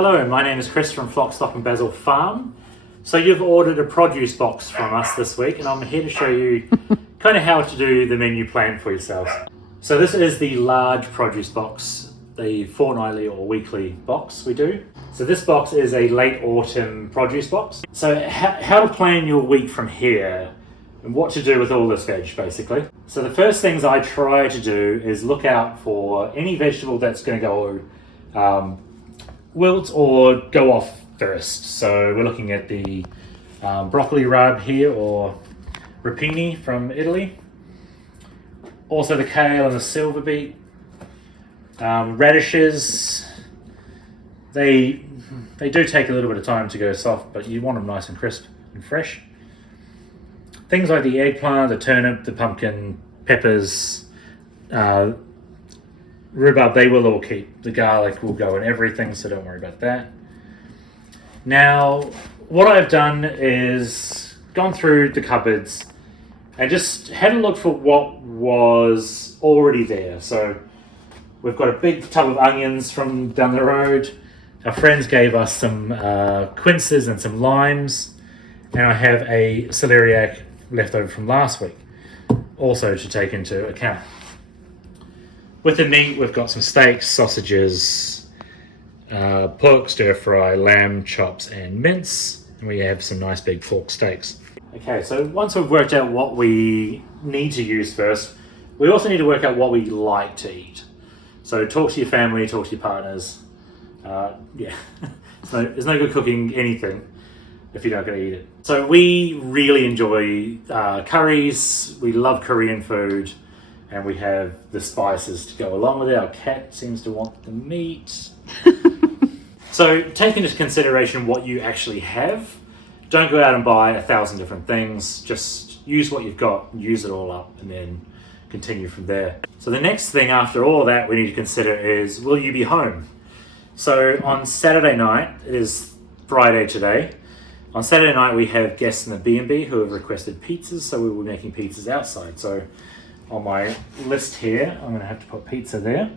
Hello, my name is Chris from Flock, Stock and Basil Farm. So you've ordered a produce box from us this week, and I'm here to show you kind of how to do the menu plan for yourselves. So this is the large produce box, the fortnightly or weekly box we do. So this box is a late autumn produce box. So how to plan your week from here and what to do with all this veg, basically. So the first things I try to do is look out for any vegetable that's going to go wilt or go off first. So we're looking at the broccoli raab here, or rapini from Italy. Also the kale and the silverbeet. Radishes, they do take a little bit of time to go soft, but you want them nice and crisp and fresh. Things like the eggplant, the turnip, the pumpkin, peppers, rhubarb, they will all keep. The garlic will go in everything, so don't worry about that. Now, what I've done is gone through the cupboards and just had a look for what was already there. So we've got a big tub of onions from down the road. Our friends gave us some quinces and some limes, and I have a celeriac left over from last week, also to take into account. With the meat, we've got some steaks, sausages, pork stir fry, lamb chops and mince, and we have some nice big pork steaks. Okay, so once we've worked out what we need to use first, we also need to work out what we like to eat. So talk to your family, talk to your partners. There's no good cooking anything if you're not going to eat it. So we really enjoy curries. We love Korean food, and we have the spices to go along with it. Our cat seems to want the meat. So take into consideration what you actually have. Don't go out and buy 1,000 different things. Just use what you've got, use it all up, and then continue from there. So the next thing after all that we need to consider is, will you be home? So on Saturday night, it is Friday today. On Saturday night we have guests in the B&B who have requested pizzas, so we will be making pizzas outside. So on my list here, I'm going to have to put pizza there.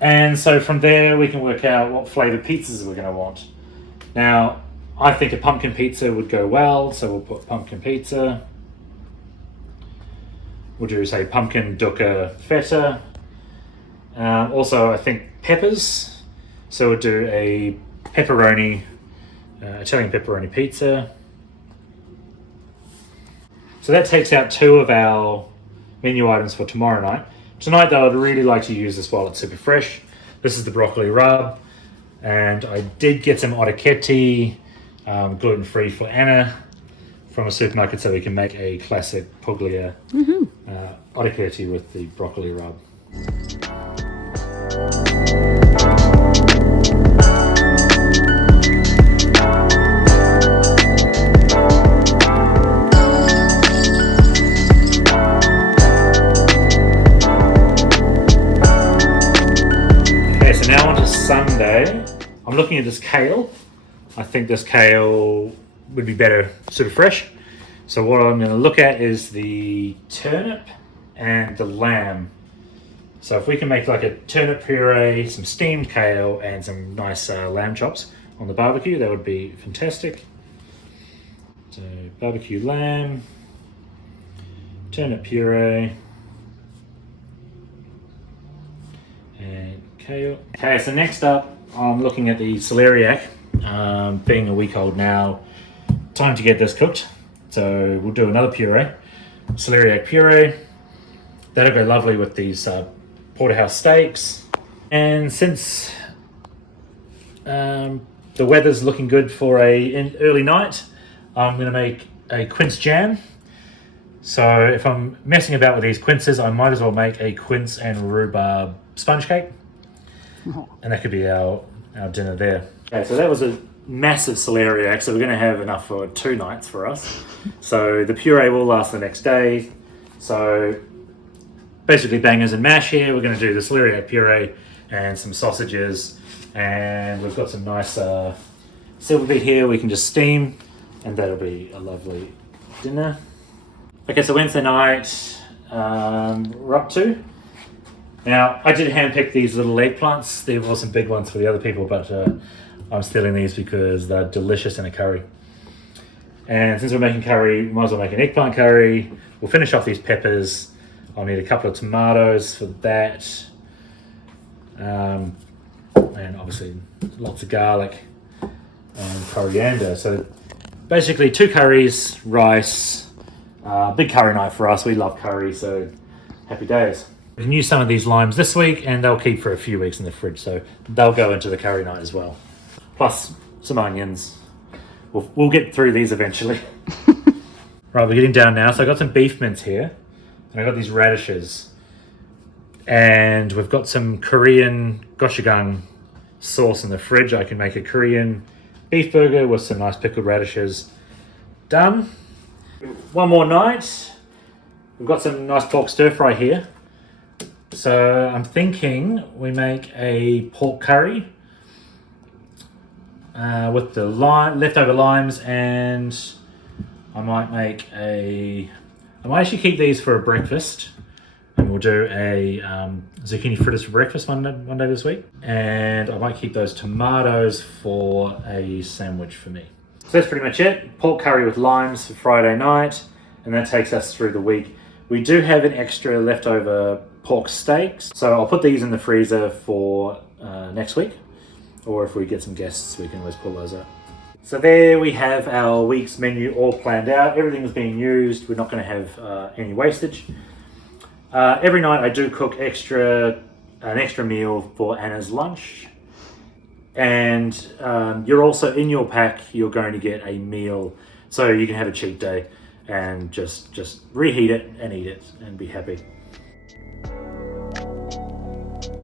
And so from there we can work out what flavoured pizzas we're going to want. Now, I think a pumpkin pizza would go well, so we'll put pumpkin pizza. We'll do, say, pumpkin dukkha feta. Also, I think peppers. So we'll do a pepperoni, Italian pepperoni pizza. So that takes out 2 of our menu items for tomorrow night. Tonight, though, I'd really like to use this while it's super fresh. This is the broccoli raab, and I did get some orecchietti, gluten-free for Anna from a supermarket, so we can make a classic Puglia orecchietti with the broccoli raab. Now on to Sunday. I'm looking at this kale. I think this kale would be better sort of fresh. So what I'm going to look at is the turnip and the lamb. So if we can make like a turnip puree, some steamed kale, and some nice lamb chops on the barbecue, that would be fantastic. So barbecue lamb, turnip puree, and kale. Okay, so next up, I'm looking at the celeriac. Being a week old now, time to get this cooked. So we'll do another puree, celeriac puree. That'll go lovely with these porterhouse steaks. And since the weather's looking good for an early night, I'm going to make a quince jam. So if I'm messing about with these quinces, I might as well make a quince and rhubarb sponge cake. And that could be our dinner there. Okay, so that was a massive celeriac, so we're going to have enough for 2 nights for us. So the puree will last the next day. So basically bangers and mash here. We're going to do the celeriac puree and some sausages. And we've got some nice silverbeet here we can just steam, and that'll be a lovely dinner. Okay, so Wednesday night, we're up to Now, I did handpick these little eggplants. There were some big ones for the other people, but I'm stealing these because they're delicious in a curry. And since we're making curry, we might as well make an eggplant curry. We'll finish off these peppers. I'll need a couple of tomatoes for that. And obviously lots of garlic and coriander. So basically 2 curries, rice, big curry night for us. We love curry, so happy days. We can use some of these limes this week and they'll keep for a few weeks in the fridge, so they'll go into the curry night as well. Plus some onions. We'll get through these eventually. Right, we're getting down now. So I got some beef mince here and I got these radishes. And we've got some Korean gochujang sauce in the fridge. I can make a Korean beef burger with some nice pickled radishes. Done. One more night. We've got some nice pork stir fry here. So I'm thinking we make a pork curry with the leftover limes, and I might actually keep these for a breakfast, and we'll do a zucchini fritters for breakfast one day this week, and I might keep those tomatoes for a sandwich for me. So that's pretty much it. Pork curry with limes for Friday night, and that takes us through the week. We do have an extra leftover pork steaks, so I'll put these in the freezer for next week, or if we get some guests we can always pull those out. So there we have our week's menu all planned out. Everything's being used. We're not going to have any wastage. Every night I do cook an extra meal for Anna's lunch, and you're also in your pack you're going to get a meal so you can have a cheat day and just reheat it and eat it and be happy.